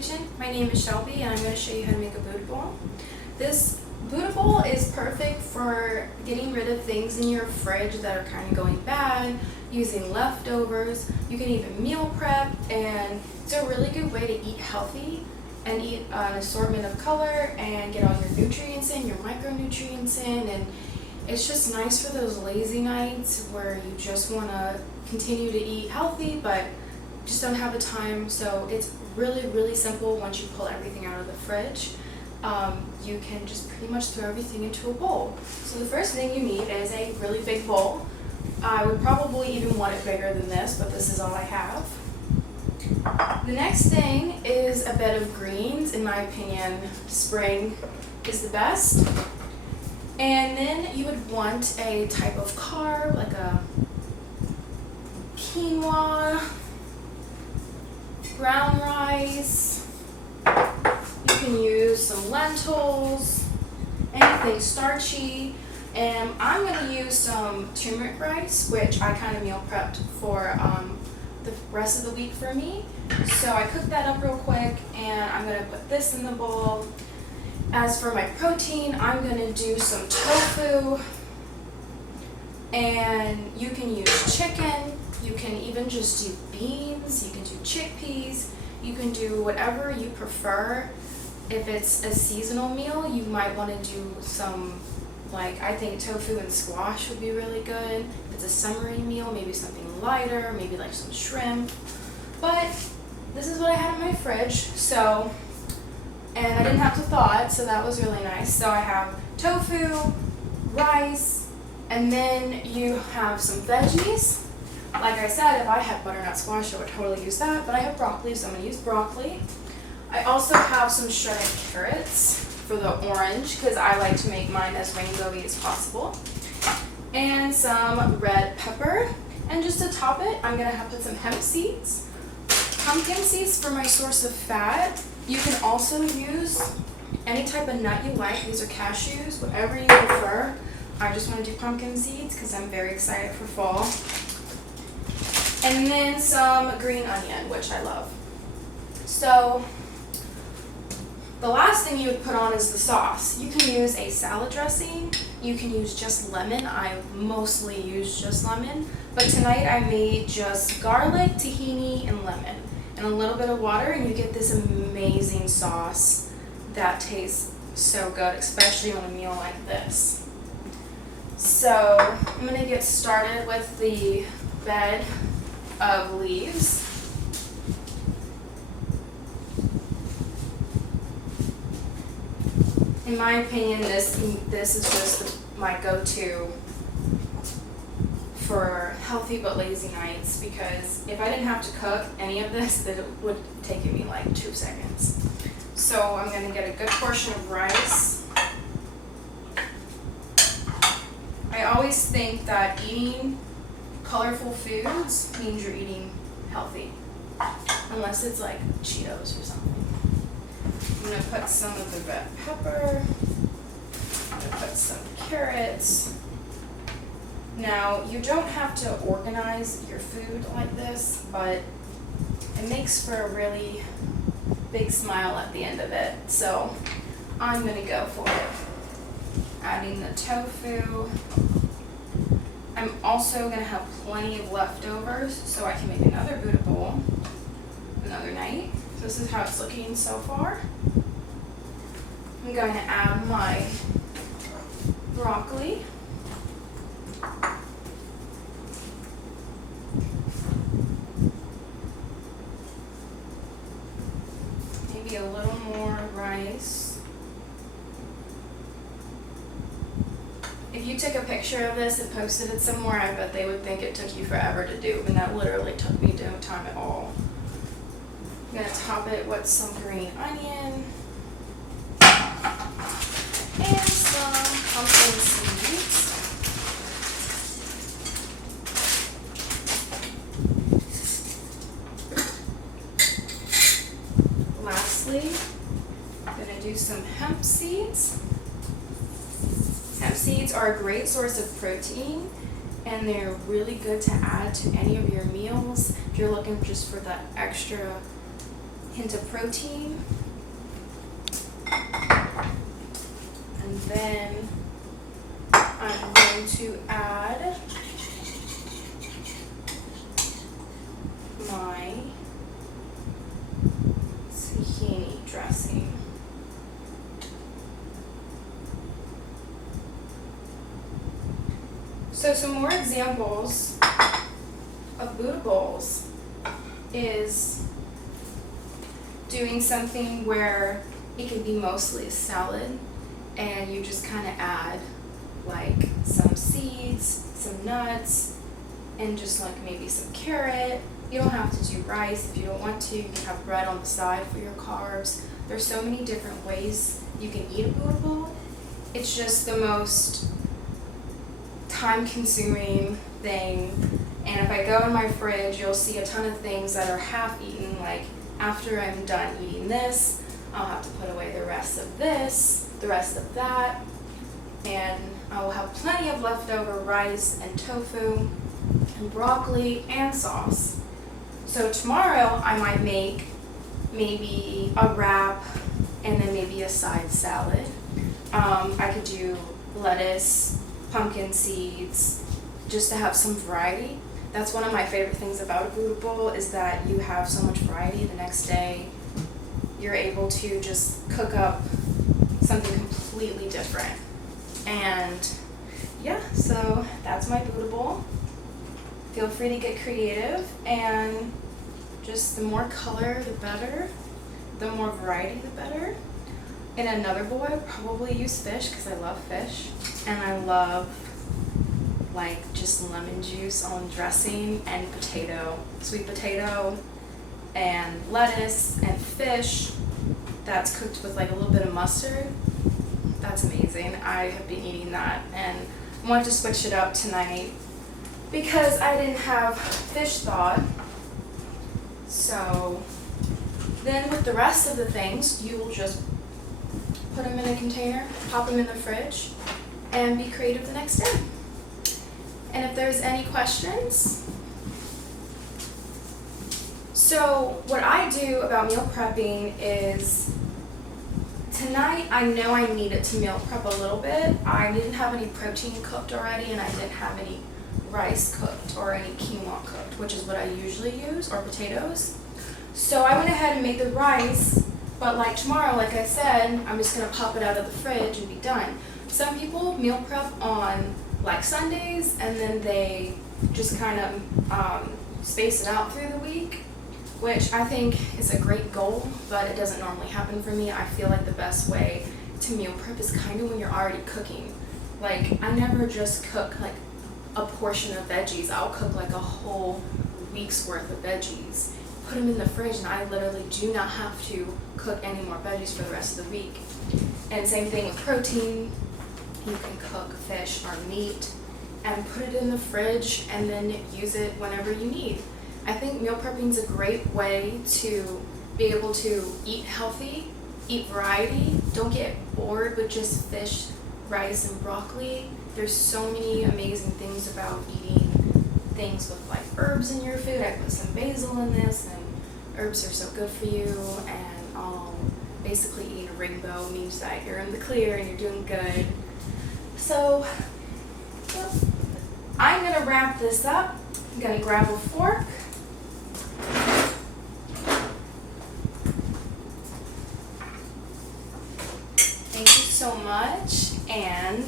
Kitchen. My name is Shelby and I'm going to show you how to make a Buddha bowl. This Buddha bowl is perfect for getting rid of things in your fridge that are kind of going bad, using leftovers. You can even meal prep, and it's a really good way to eat healthy and eat an assortment of color and get all your nutrients in, your micronutrients in, and it's just nice for those lazy nights where you just want to continue to eat healthy but just don't have the time. So it's really simple. Once you pull everything out of the fridge, you can just pretty much throw everything into a bowl. So the first thing you need is a really big bowl. I would probably even want it bigger than this, but this is all I have. The next thing is a bed of greens. In my opinion, spring is the best. And then you would want a type of carb, like a quinoa, brown rice. You can use some lentils, anything starchy. And I'm going to use some turmeric rice, which I kind of meal prepped for the rest of the week for me. So I cooked that up real quick, and I'm going to put this in the bowl. As for my protein, I'm going to do some tofu, and you can use chicken, you can even just do beans, you can do chickpeas, you can do whatever you prefer. If it's a seasonal meal, you might want to do some, like, I think tofu and squash would be really good. If it's a summery meal, maybe something lighter, maybe like some shrimp. But this is what I had in my fridge, so, and I didn't have to thaw it, so that was really nice. So I have tofu, rice, and then you have some veggies. Like I said, if I had butternut squash, I would totally use that, but I have broccoli, so I'm going to use broccoli. I also have some shredded carrots for the orange, because I like to make mine as rainbowy as possible. And some red pepper. And just to top it, I'm going to put some hemp seeds. Pumpkin seeds for my source of fat. You can also use any type of nut you like. These are cashews, whatever you prefer. I just want to do pumpkin seeds because I'm very excited for fall. And then some green onion, which I love. So the last thing you would put on is the sauce. You can use a salad dressing. You can use just lemon. I mostly use just lemon. But tonight I made just garlic, tahini, and lemon. And a little bit of water, and you get this amazing sauce that tastes so good, especially on a meal like this. So I'm going to get started with the bed of leaves. In my opinion, this is just my go-to for healthy but lazy nights, because if I didn't have to cook any of this, then it would have taken me like 2 seconds. So I'm going to get a good portion of rice. I always think that eating colorful foods means you're eating healthy, unless it's like Cheetos or something. I'm going to put some of the red pepper. I'm going to put some carrots. Now, you don't have to organize your food like this, but it makes for a really big smile at the end of it. So I'm going to go for it. Adding the tofu. I'm also going to have plenty of leftovers, so I can make another Buddha bowl another night. This is how it's looking so far. I'm going to add my broccoli. Maybe a little more rice. If you took a picture of this and posted it somewhere, I bet they would think it took you forever to do, and that literally took me no time at all. I'm going to top it with some green onion and some pumpkin seeds. Lastly, I'm going to do some hemp seeds. Hemp seeds are a great source of protein, and they're really good to add to any of your meals if you're looking just for that extra hint of protein. And then I'm going to add my tahini dressing. So some more examples of Buddha bowls is doing something where it can be mostly a salad and you just kind of add like some seeds, some nuts, and just like maybe some carrot. You don't have to do rice if you don't want to. You can have bread on the side for your carbs. There's so many different ways you can eat a Buddha bowl. It's just the most time-consuming thing. And if I go in my fridge, you'll see a ton of things that are half-eaten. Like after I'm done eating this, I'll have to put away the rest of this, the rest of that, and I will have plenty of leftover rice and tofu and broccoli and sauce. So tomorrow I might make maybe a wrap and then maybe a side salad. I could do lettuce, pumpkin seeds, just to have some variety. That's one of my favorite things about a Buddha bowl is that you have so much variety the next day. You're able to just cook up something completely different. And yeah, so that's my Buddha bowl. Feel free to get creative, and just the more color the better, the more variety the better. In another bowl I would probably use fish because I love fish, and I love like just lemon juice on dressing and potato, sweet potato and lettuce and fish that's cooked with like a little bit of mustard. That's amazing. I have been eating that and I wanted to switch it up tonight because I didn't have fish thawed. So then with the rest of the things, you will just put them in a container, pop them in the fridge, and be creative the next day. And if there's any questions. So what I do about meal prepping is tonight I know I needed to meal prep a little bit. I didn't have any protein cooked already, and I didn't have any rice cooked or any quinoa cooked, which is what I usually use, or potatoes. So I went ahead and made the rice, but like tomorrow, like I said, I'm just gonna pop it out of the fridge and be done. Some people meal prep on like Sundays and then they just kind of space it out through the week, which I think is a great goal, but it doesn't normally happen for me. I feel like the best way to meal prep is kind of when you're already cooking. Like I never just cook like a portion of veggies. I'll cook like a whole week's worth of veggies, put them in the fridge, and I literally do not have to cook any more veggies for the rest of the week. And same thing with protein. You can cook fish or meat and put it in the fridge and then use it whenever you need. I think meal prepping is a great way to be able to eat healthy, eat variety. Don't get bored with just fish, rice, and broccoli. There's so many amazing things about eating things with like herbs in your food. I put some basil in this, and herbs are so good for you, and basically eating a rainbow means that you're in the clear and you're doing good. So I'm gonna wrap this up. I'm gonna grab a fork. Thank you so much, and